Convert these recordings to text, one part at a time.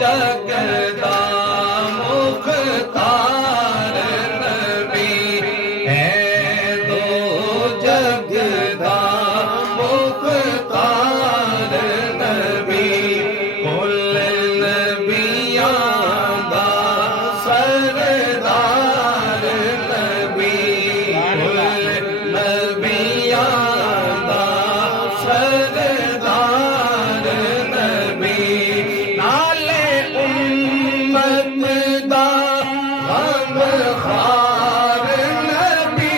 जगदा मुख्तार नबी है, दो जगदा मुख्तार नबी, कुल नबियां दा सरदार नबी, कुल नबियां दा सरदार नबी, नाले उम्मत दा गमखार नबी,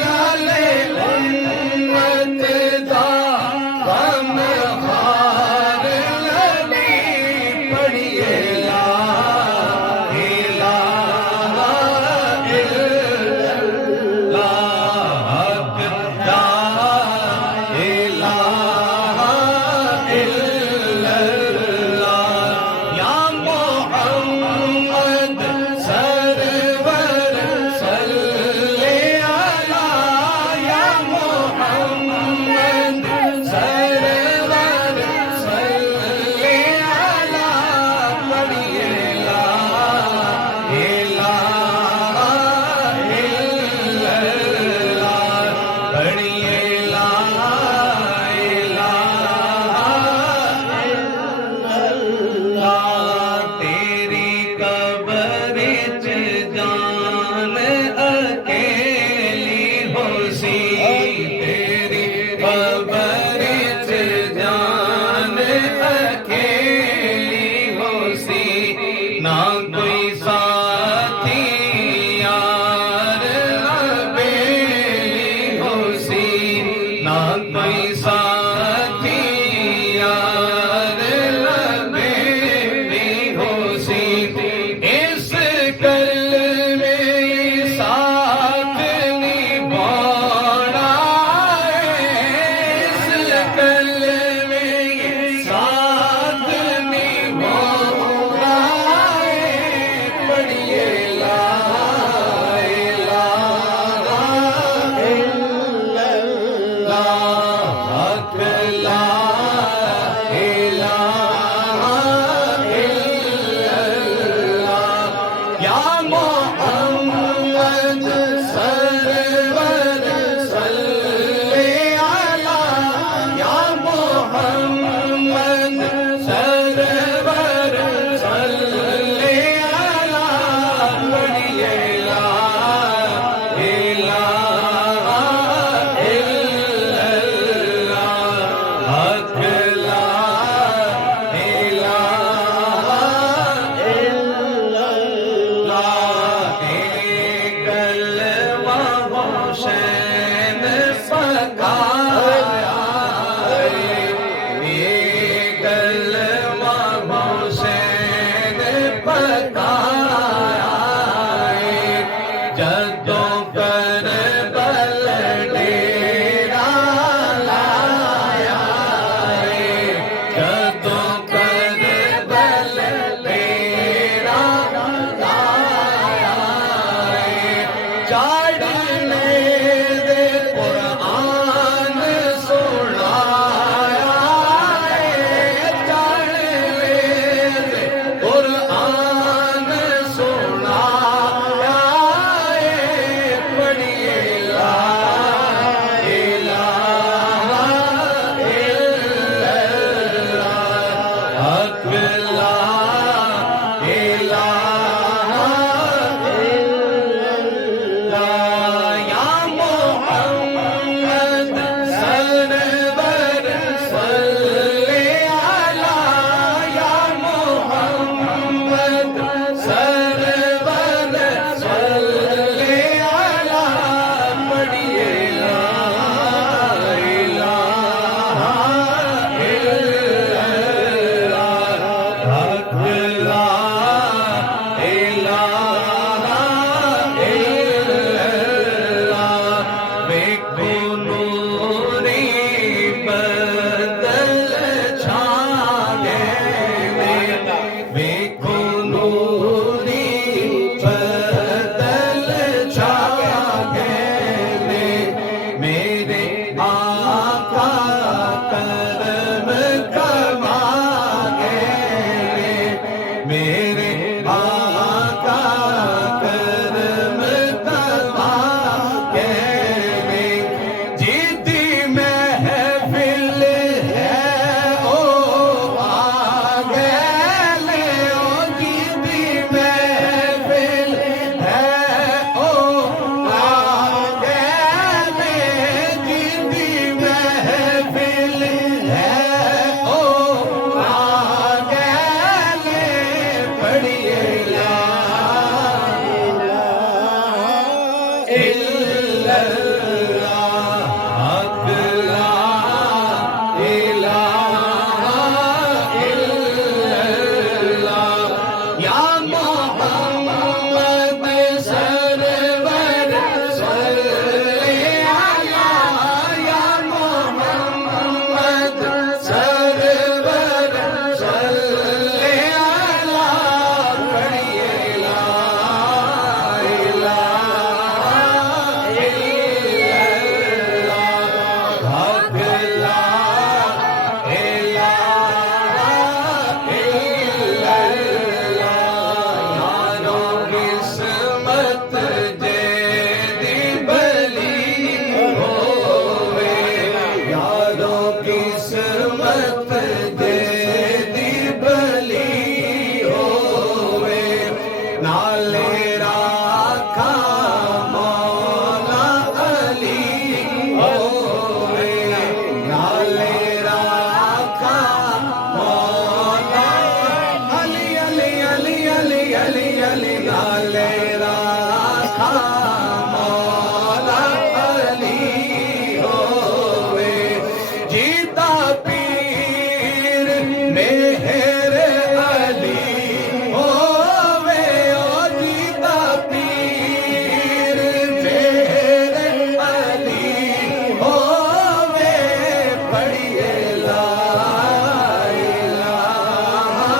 नाले उम्मत दा गमखार नबी, पढ़िए ला इलाहा इल्लल्लाह, ला इलाहा इल्लल्लाह, या मोहम्मद सरवर सल्ले अला, या मोहम्मद सरवर सल्ले अला, पढ़िए ला इलाहा इल्लल्लाह, पढ़िए ला इलाहा इल्लल्लाह, तेरी कब्र च जान अकेली होसी, तेरी कब्र च जान अकेली होसी, ना कोई साथी यार अबेली होसी, ना कोई साथी यार अबेली होसी, इस कलमे साथ निभाना है, इस कलमे साथ निभाना है, मेरे आका करम तवा कहने जीती महफिल है ओ आगे ले ओ जीती महफिल है ओ आगे ले जीती महफिल है ओ आगे ले पढ़िए ला इल्लल्लाह हक ला इलाहा इल्लल्लाह या मोहम्मद सरवर सल्ले अला या मोहम्मद सरवर सल्ले अला पढ़िए ला इलाहा इल्लल्लाह हक ला इलाहा इल्लल्लाह यारो किस्मत जेदी भली होवे यारो किस्मत जेदी भली होवे नाले राखा मौला अली होवे नाले राखा मौला अली अली अली अली अली अली नाले राखा मौला अली होवे जीता पीर मेहर अली होवे ओ जीता पीर मेहर अली होवे पढ़िए ला इलाहा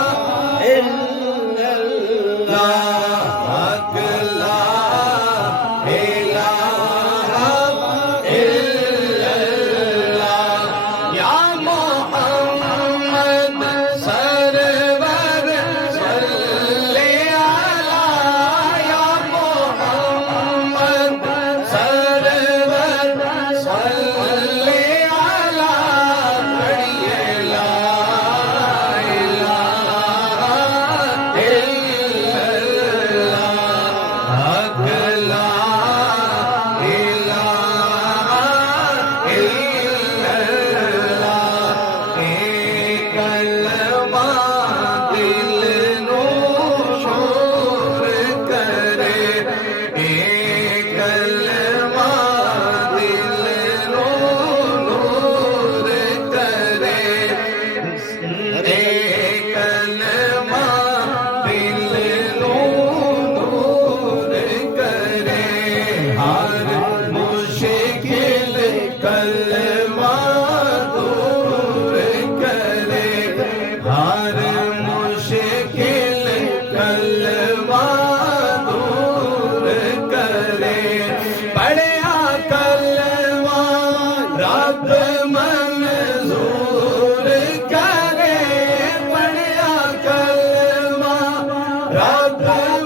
इल्लल्लाह हक ला इलाहा इल्लल्लाह या मोहम्मद सरवर सल्ले अला या मोहम्मद सरवर सल्ले अला पढ़िए ला इलाहा इल्लल्लाह हक ला इलाहा इल्लल्लाह एक कलमा दिल नो शोर करे एक कलमा दिल नो नूर करे एक कलमा दिल नो नूर करे हर मुश्किल कलमा दूर करे हर मुश्किल कलमा दूर करे पढ़िया कलमा रब मंजूर करे पढ़िया कलमा रब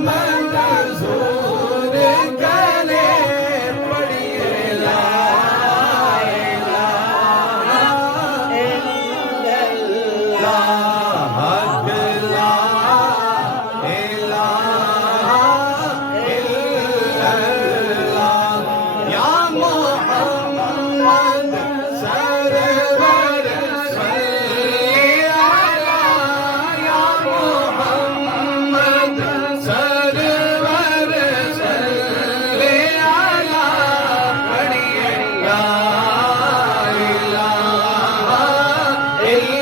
मंजूर करे पढ़िए ला इलाहा इल्लल्लाह हक ला इलाहा इल्लल्लाह या मोहम्मद सरवर सल्ले अला या मोहम्मद सरवर सल्ले अला पढ़िए ला इलाहा इल्लल्लाह